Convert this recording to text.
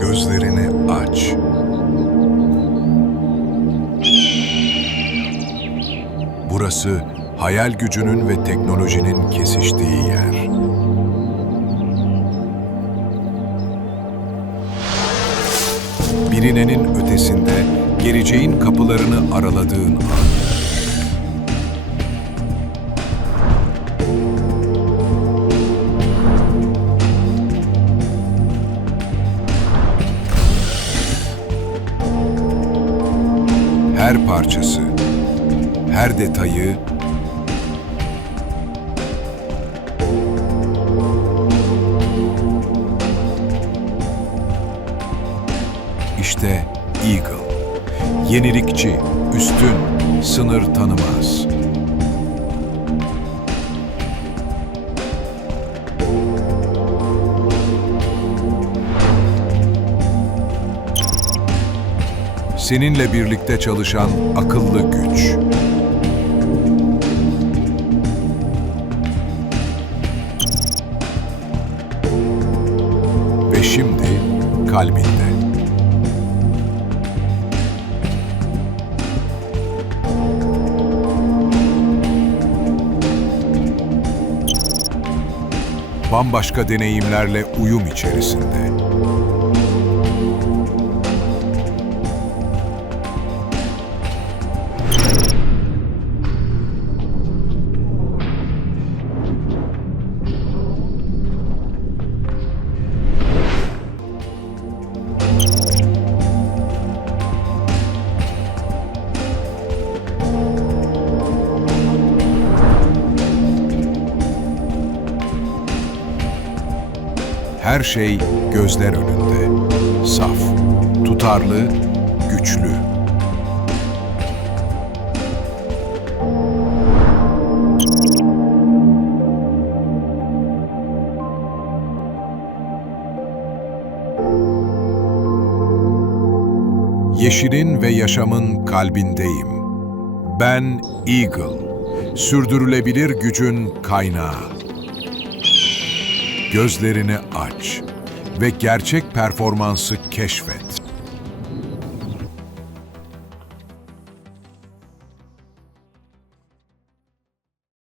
Gözlerini aç. Burası hayal gücünün ve teknolojinin kesiştiği yer. Bilinenin ötesinde geleceğin kapılarını araladığın an. Her parçası, her detayı İşte Eagle. Yenilikçi, üstün, sınır tanımaz. Seninle birlikte çalışan akıllı güç. Ve şimdi kalbinde. bambaşka deneyimlerle uyum içerisinde. Her şey gözler önünde. Saf, tutarlı, güçlü. Yeşilin ve yaşamın kalbindeyim. Ben Eagle, sürdürülebilir gücün kaynağı. Gözlerini aç ve gerçek performansı keşfet.